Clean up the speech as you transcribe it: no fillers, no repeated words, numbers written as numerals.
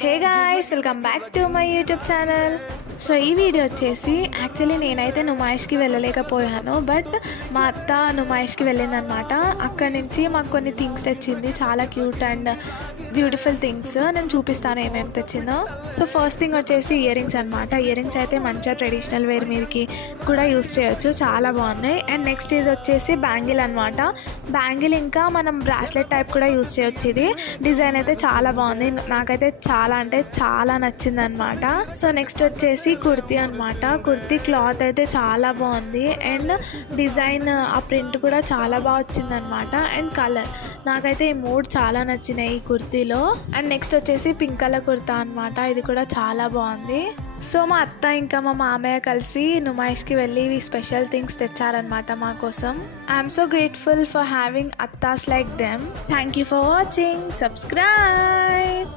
Hey guys, welcome back to my YouTube channel. So ఈ video వచ్చేసి actually నేనైతే నుమాయిష్కి వెళ్ళలేకపోయాను, but మా అత్త నుమాయిష్కి వెళ్ళిందనమాట. అక్కడి నుంచి మాకు కొన్ని థింగ్స్ తెచ్చింది, చాలా క్యూట్ అండ్ బ్యూటిఫుల్ థింగ్స్. నేను చూపిస్తాను ఏమేమి తెచ్చిందో. సో ఫస్ట్ థింగ్ వచ్చేసి ఇయర్ రింగ్స్ అనమాట. ఇయర్ రింగ్స్ అయితే మంచిగా ట్రెడిషనల్ వేర్ మీదకి కూడా యూస్ చేయొచ్చు, చాలా బాగున్నాయి. అండ్ నెక్స్ట్ ఇది వచ్చేసి బ్యాంగిల్ అనమాట. బ్యాంగిల్ ఇంకా మనం బ్రాస్లెట్ టైప్ కూడా యూస్ చేయొచ్చు. ఇది డిజైన్ అయితే చాలా బాగుంది, నాకైతే చాలా అంటే చాలా నచ్చింది అనమాట. సో నెక్స్ట్ వచ్చేసి కుర్తీ అనమాట. కుర్తీ క్లాత్ అయితే చాలా బాగుంది అండ్ డిజైన్ ఆ ప్రింట్ కూడా చాలా బాగా వచ్చింది అనమాట. అండ్ కలర్ నాకైతే ఈ మూడు చాలా నచ్చినాయి ఈ కుర్తీలో. అండ్ నెక్స్ట్ వచ్చేసి పింక్ కలర్ కుర్తా అనమాట. ఇది కూడా చాలా బాగుంది. సో మా అత్త ఇంకా మా మామయ్య కలిసి నుమాయిష్కి వెళ్ళి ఇవి స్పెషల్ థింగ్స్ తెచ్చారనమాట మా కోసం. I'm so grateful for having అత్తాస్ like them. Thank you for watching. Subscribe.